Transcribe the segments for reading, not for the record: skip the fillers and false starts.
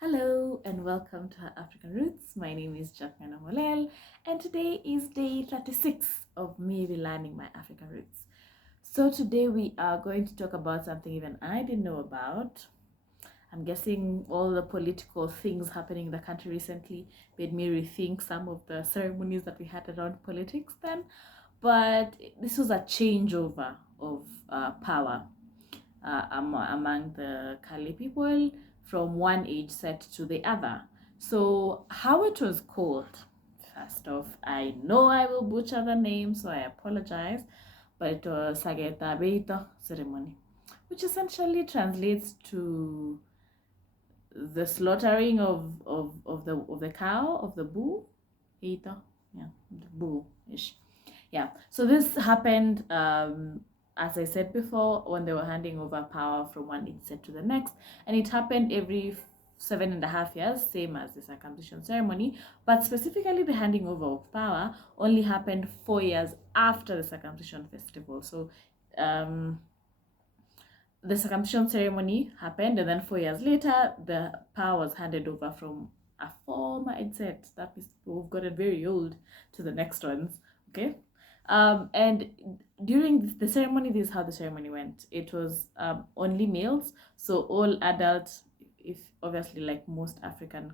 Hello and welcome to African Roots. My name is Jacqueline Molel and today is day 36 of me relearning my African roots. So today we are going to talk about something even I didn't know about. I'm guessing all the political things happening in the country recently made me rethink some of the ceremonies that we had around politics then. But this was a changeover of power among the Kali people from one age set to the other. So how it was called, first off, I know I will butcher the name, so I apologize, but it was Sageta Beito ceremony, which essentially translates to the slaughtering of the cow, of the bull. Beito, yeah, the bull-ish. Yeah, so this happened as I said before, when they were handing over power from one instead to the next, and it happened every 7.5 years, same as the circumcision ceremony, but specifically the handing over of power only happened 4 years after the circumcision festival. So the circumcision ceremony happened, and then 4 years later the power was handed over from a former mindset, that means we've gotten very old, to the next ones. Okay. And during the ceremony, this is how the ceremony went. It was only males, so all adults, if obviously like most African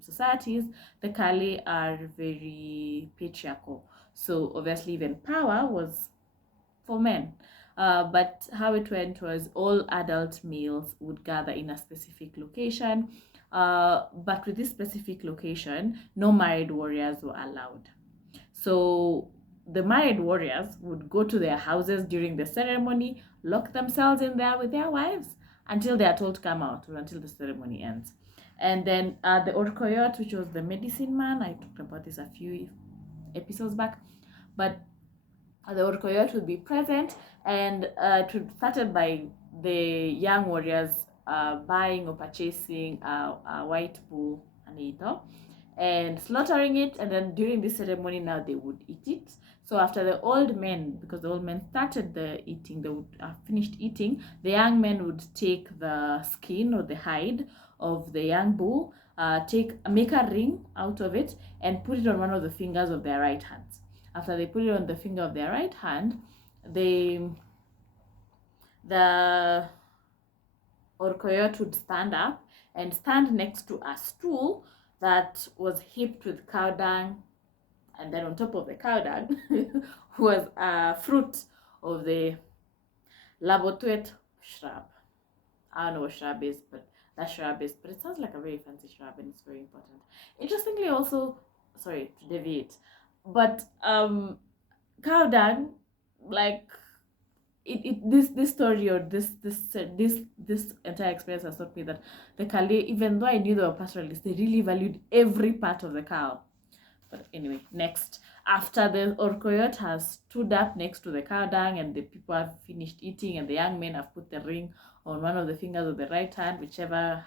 societies, the Kali are very patriarchal, so obviously even power was for men. But how it went was all adult males would gather in a specific location, but with this specific location, no married warriors were allowed. So the married warriors would go to their houses during the ceremony, lock themselves in there with their wives until they are told to come out, or until the ceremony ends. And then the Orkoyot, which was the medicine man, I talked about this a few episodes back, but the Orkoyot would be present, and it would started by the young warriors buying or purchasing a white bull, anito, and slaughtering it, and then during this ceremony now they would eat it. So after the old men, because the old men started the eating, they would have finished eating, the young men would take the skin or the hide of the young bull, make a ring out of it, and put it on one of the fingers of their right hands. After they put it on the finger of their right hand, the Orkoyot would stand up and stand next to a stool that was heaped with cow dung, and then on top of the cow dung was a fruit of the labotwet shrub. I don't know what shrub is, but that shrub is, but it sounds like a very fancy shrub and it's very important. Interestingly also, sorry to deviate, but cow dung, like this story or this entire experience has taught me that the Kali, even though I knew they were pastoralists, they really valued every part of the cow. But anyway, next, after the Orkoyot has stood up next to the cow dung and the people have finished eating and the young men have put the ring on one of the fingers of the right hand, whichever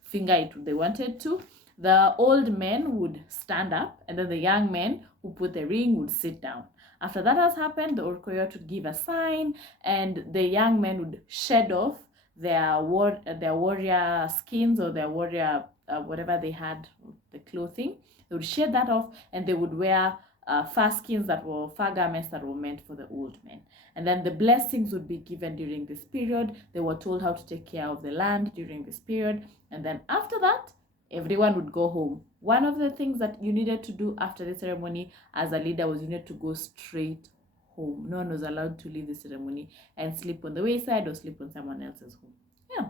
finger they wanted to, the old men would stand up, and then the young men who put the ring would sit down. After that has happened, the Orkoyot would give a sign, and the young men would shed off their warrior skins or their warrior whatever they had, the clothing. They would shed that off, and they would wear fur skins that were fur garments that were meant for the old men. And then the blessings would be given during this period. They were told how to take care of the land during this period, and then after that, everyone would go home. One of the things that you needed to do after the ceremony as a leader was you needed to go straight home. No one was allowed to leave the ceremony and sleep on the wayside or sleep on someone else's home. Yeah,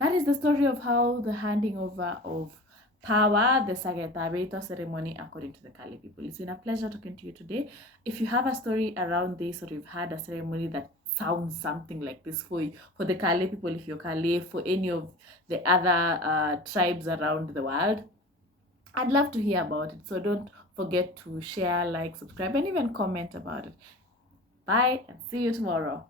that is the story of how the handing over of power, the Sagetabeto ceremony, according to the Kali people. It's been a pleasure talking to you today. If you have a story around this, or you've had a ceremony that sounds something like this for the Kali people, if you're Kali, for any of the other tribes around the world, I'd love to hear about it. So don't forget to share, like, subscribe, and even comment about it. Bye, and see you tomorrow.